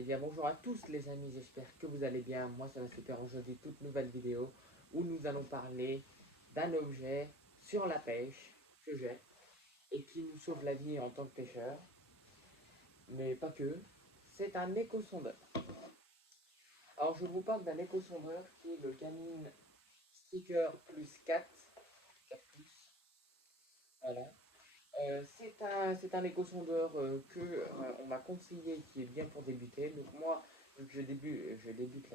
Eh bien bonjour à tous les amis, j'espère que vous allez bien. Moi ça va super, aujourd'hui toute nouvelle vidéo où nous allons parler d'un objet sur la pêche que j'ai et qui nous sauve la vie en tant que pêcheur. Mais pas que, c'est un éco-sondeur. Alors je vous parle d'un éco-sondeur qui est le Canin Sticker Plus 4. 4 plus. Voilà. C'est un éco-sondeur on m'a conseillé qui est bien pour débuter. Donc moi, vu que je débute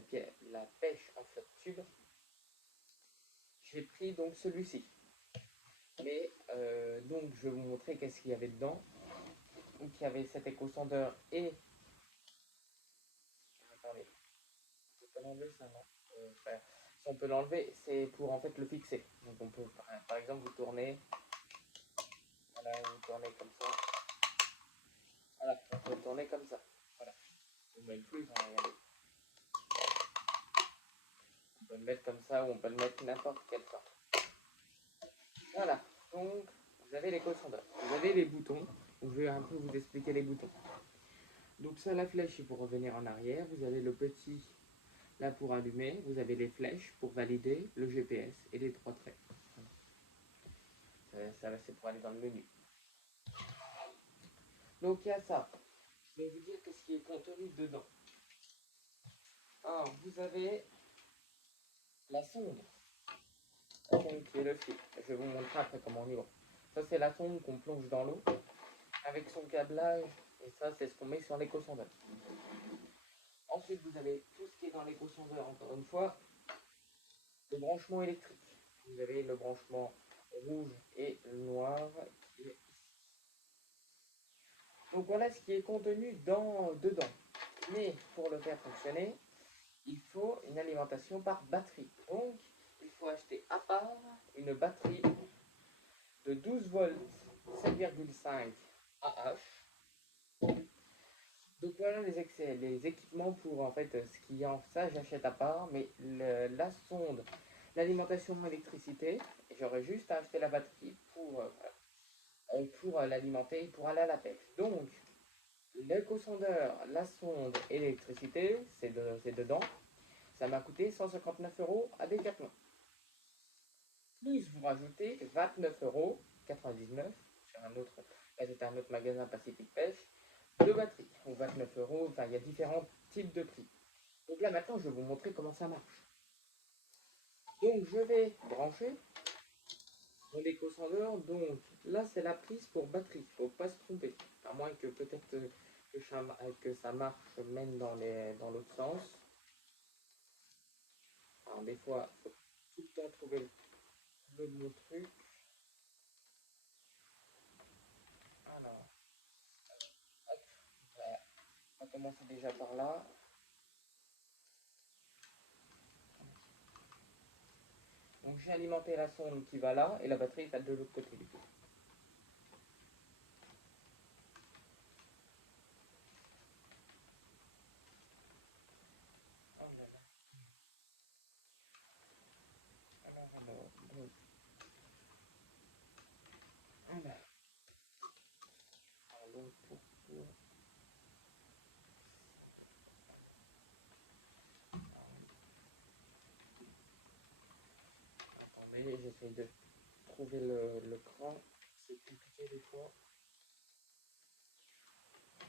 la pêche en flotte tube, j'ai pris donc celui-ci. Mais donc je vais vous montrer qu'est-ce qu'il y avait dedans. Donc il y avait cet éco-sondeur et... Attendez, on peut l'enlever ça, non frère. Si on peut l'enlever, c'est pour en fait le fixer. Donc on peut, par exemple, vous tournez, voilà, vous tournez comme ça. Voilà, on peut tourner comme ça. Voilà. Vous mettez plus, regardez. On peut le mettre comme ça ou on peut le mettre n'importe quelle forme. Voilà, donc vous avez l'éco-sondeur. Vous avez les boutons. Je vais un peu vous expliquer les boutons. Donc ça, la flèche est pour revenir en arrière. Vous avez le petit là pour allumer. Vous avez les flèches pour valider le GPS et les trois traits. Ça c'est pour aller dans le menu. Donc il y a ça. Je vais vous dire qu'est-ce qui est contenu dedans. Alors vous avez la sonde. La sonde qui est le fil. Je vais vous montrer après comment on y va. Ça c'est la sonde qu'on plonge dans l'eau avec son câblage. Et ça c'est ce qu'on met sur l'éco-sondeur. Ensuite, vous avez tout ce qui est dans l'éco-sondeur, encore une fois, le branchement électrique. Vous avez le branchement rouge et noir qui est ici. Donc voilà ce qui est contenu dedans. Mais pour le faire fonctionner, il faut une alimentation par batterie. Donc, il faut acheter à part une batterie de 12 volts 7,5 AH. Donc voilà les équipements pour en fait ce qu'il y a en ça, j'achète à part, mais la sonde, l'alimentation en électricité, j'aurais juste à acheter la batterie pour l'alimenter, pour aller à la pêche. Donc l'éco-sondeur, la sonde et l'électricité, c'est dedans. Ça m'a coûté 159 € à Decathlon. Plus vous rajoutez 29,99 € sur un autre, là c'était un autre magasin Pacific Pêche, de batterie, ou 29 €, enfin il y a différents types de prix. Donc là maintenant je vais vous montrer comment ça marche. Donc je vais brancher mon éco-sondeur, donc là c'est la prise pour batterie, il ne faut pas se tromper, à moins que peut-être que ça marche même dans l'autre sens. Alors des fois il faut tout le temps trouver le bon truc. Alors, hop, voilà. On va commencer déjà par là. Donc j'ai alimenté la sonde qui va là et la batterie va de l'autre côté du coup. Oh là là. Alors, bon. Alors, donc pour... Attendez, j'essaie de trouver le cran. C'est compliqué des fois.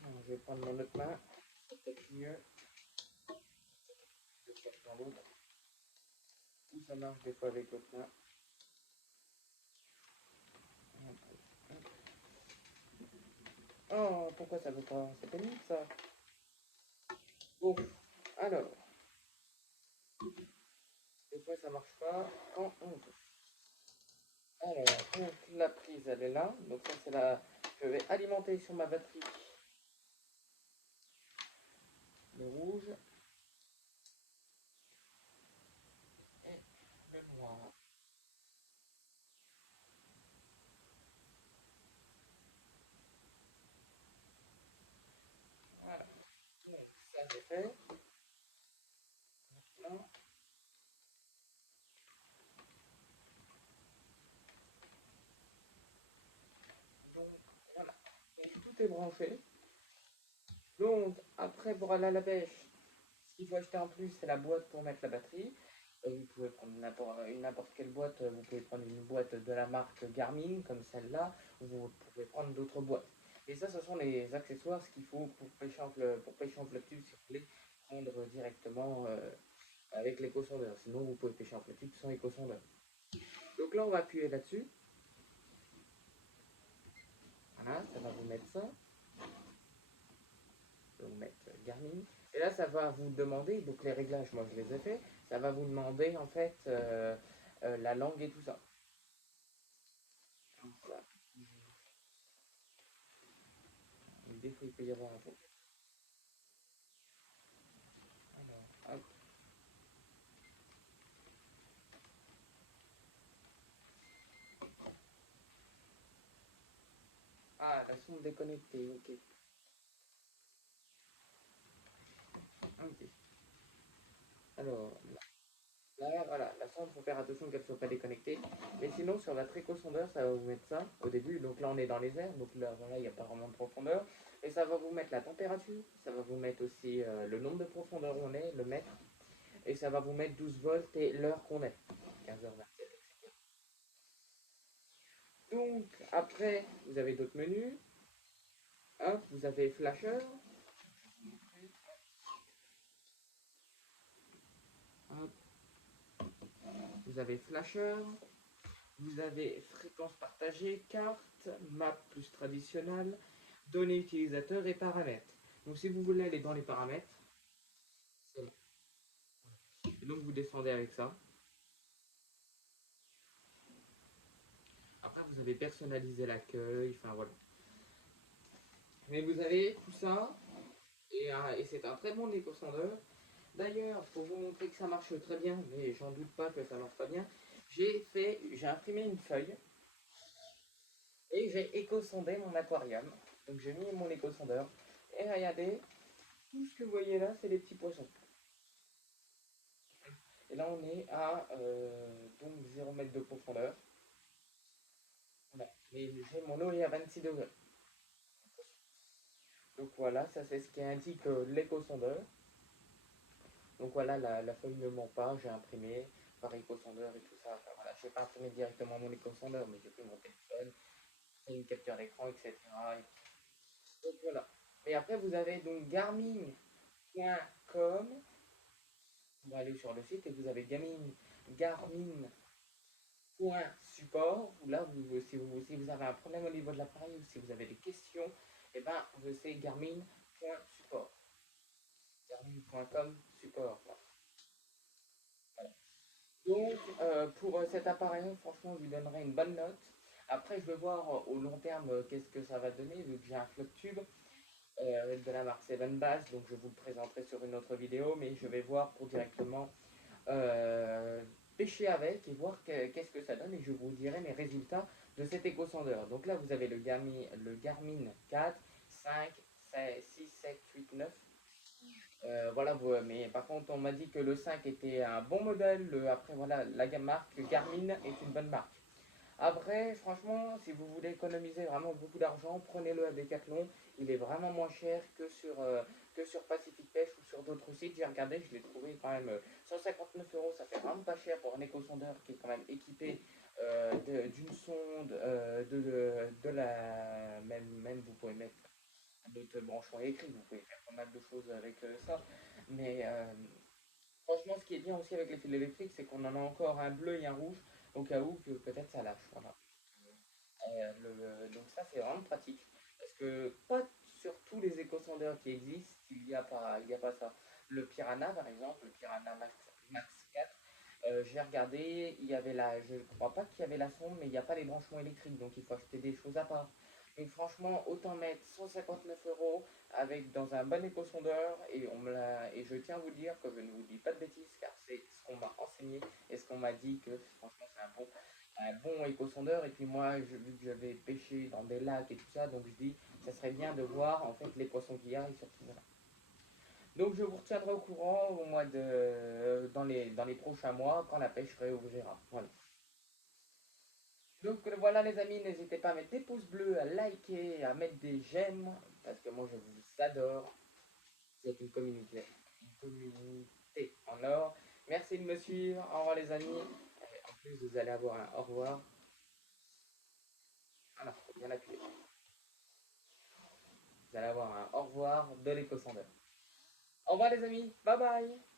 Alors, je vais prendre mon autre main. C'est peut-être mieux de faire dans l'autre. Ou ça marche des fois avec l'autre main. Oh, pourquoi ça veut pas? C'est pénible ça. Bon, alors, des fois ça marche pas quand on veut. Alors, donc la prise elle est là. Donc ça c'est la... Je vais alimenter sur ma batterie le rouge et le noir. Voilà. Donc ça c'est fait. Maintenant, donc voilà. Donc tout est branché. Donc, après, pour aller à la pêche, ce qu'il faut acheter en plus, c'est la boîte pour mettre la batterie. Vous pouvez prendre n'importe quelle boîte, vous pouvez prendre une boîte de la marque Garmin, comme celle-là, ou vous pouvez prendre d'autres boîtes. Et ça, ce sont les accessoires, ce qu'il faut pour pêcher en flotte tube, si vous voulez prendre directement avec l'éco-sondeur. Sinon, vous pouvez pêcher en flotte tube sans éco-sondeur. Donc là, on va appuyer là-dessus. Voilà, ça va vous mettre ça. Je vais vous mettre Garmin. Et là, ça va vous demander, donc les réglages, moi je les ai faits, ça va vous demander en fait la langue et tout ça. Donc, ça. Des fois, il peut y avoir un peu. Alors, hop. Ah, la sonde déconnectée, ok. Ok. Alors, là, voilà, la sonde, faut faire attention qu'elle ne soit pas déconnectée. Mais sinon, sur votre éco-sondeur, ça va vous mettre ça au début. Donc là, on est dans les airs, donc là, voilà, il n'y a pas vraiment de profondeur. Et ça va vous mettre la température, ça va vous mettre aussi le nombre de profondeur où on est, le mètre. Et ça va vous mettre 12 volts et l'heure qu'on est. 15h27. Donc, après, vous avez d'autres menus. Hop, vous avez flasher. Hop, vous avez flasher. Vous avez fréquence partagée, carte, map plus traditionnelle, données utilisateurs et paramètres. Donc si vous voulez aller dans les paramètres, et donc vous descendez avec ça. Après vous avez personnalisé l'accueil, enfin voilà. Mais vous avez tout ça, et c'est un très bon éco-sondeur. D'ailleurs, pour vous montrer que ça marche très bien, mais j'en doute pas que ça marche pas bien, j'ai imprimé une feuille et j'ai éco-sondé mon aquarium. Donc j'ai mis mon éco-sondeur et regardez, tout ce que vous voyez là, c'est des petits poissons. Et là, on est à donc 0 mètre de profondeur. Voilà. Et mon eau est à 26 degrés. Donc voilà, ça c'est ce qui indique l'éco-sondeur. Donc voilà, la feuille ne ment pas, j'ai imprimé par éco-sondeur et tout ça. Enfin, voilà, je n'ai pas imprimé directement mon éco-sondeur, mais j'ai pris mon téléphone, fait une capture d'écran, etc. Donc voilà. Et après, vous avez donc garmin.com. Vous allez sur le site et vous avez Garmin support, où là, si vous avez un problème au niveau de l'appareil ou si vous avez des questions, et ben, c'est garmin.support. Garmin.com support. Voilà. Donc, pour cet appareil, franchement, je lui donnerai une bonne note. Après, je vais voir au long terme qu'est-ce que ça va donner, vu que j'ai un flotte tube de la marque Seven Bass, donc je vous le présenterai sur une autre vidéo, mais je vais voir pour directement euh, pêcher avec et voir qu'est-ce que ça donne et je vous dirai mes résultats de cet éco-sondeur. Donc là, vous avez le Garmin 4, 5, 6, 7, 8, 9. Voilà, mais par contre, on m'a dit que le 5 était un bon modèle. Après, voilà, la gamme marque Garmin est une bonne marque. Après, franchement, si vous voulez économiser vraiment beaucoup d'argent, prenez-le à Decathlon. Il est vraiment moins cher que sur Pacific Pêche ou sur d'autres sites. J'ai regardé, je l'ai trouvé quand même 159 euros. Ça fait vraiment pas cher pour un éco-sondeur qui est quand même équipé d'une sonde, de la. Même vous pouvez mettre un autre branchement électrique, vous pouvez faire pas mal de choses avec ça. Mais franchement, ce qui est bien aussi avec les fils électriques, c'est qu'on en a encore un bleu et un rouge au cas où que peut-être ça lâche. Voilà. Donc ça, c'est vraiment pratique. Parce que pas sur tous les éco-sondeurs qui existent, il y a pas ça. Le Piranha, par exemple, le Piranha Max 4, j'ai regardé, je ne crois pas qu'il y avait la sonde, mais il n'y a pas les branchements électriques, donc il faut acheter des choses à part. Donc franchement, autant mettre 159 euros avec dans un bon éco-sondeur, et je tiens à vous dire que je ne vous dis pas de bêtises, car c'est ce qu'on m'a enseigné et ce qu'on m'a dit que franchement c'est un bon éco-sondeur. Et puis moi, vu que j'avais pêché dans des lacs et tout ça, donc je dis, ça serait bien de voir en fait les poissons qu'il y a et surtout voilà. Donc je vous retiendrai au courant dans les prochains mois quand la pêche réouvrira. Voilà. Donc voilà les amis, n'hésitez pas à mettre des pouces bleus, à liker, à mettre des j'aime, parce que moi je vous adore. C'est une communauté en or. Merci de me suivre. Au revoir les amis. Et en plus, vous allez avoir un au revoir. Ah non, faut bien appuyer. Vous allez avoir un au revoir de l'éco-sondeur. Au revoir les amis. Bye bye.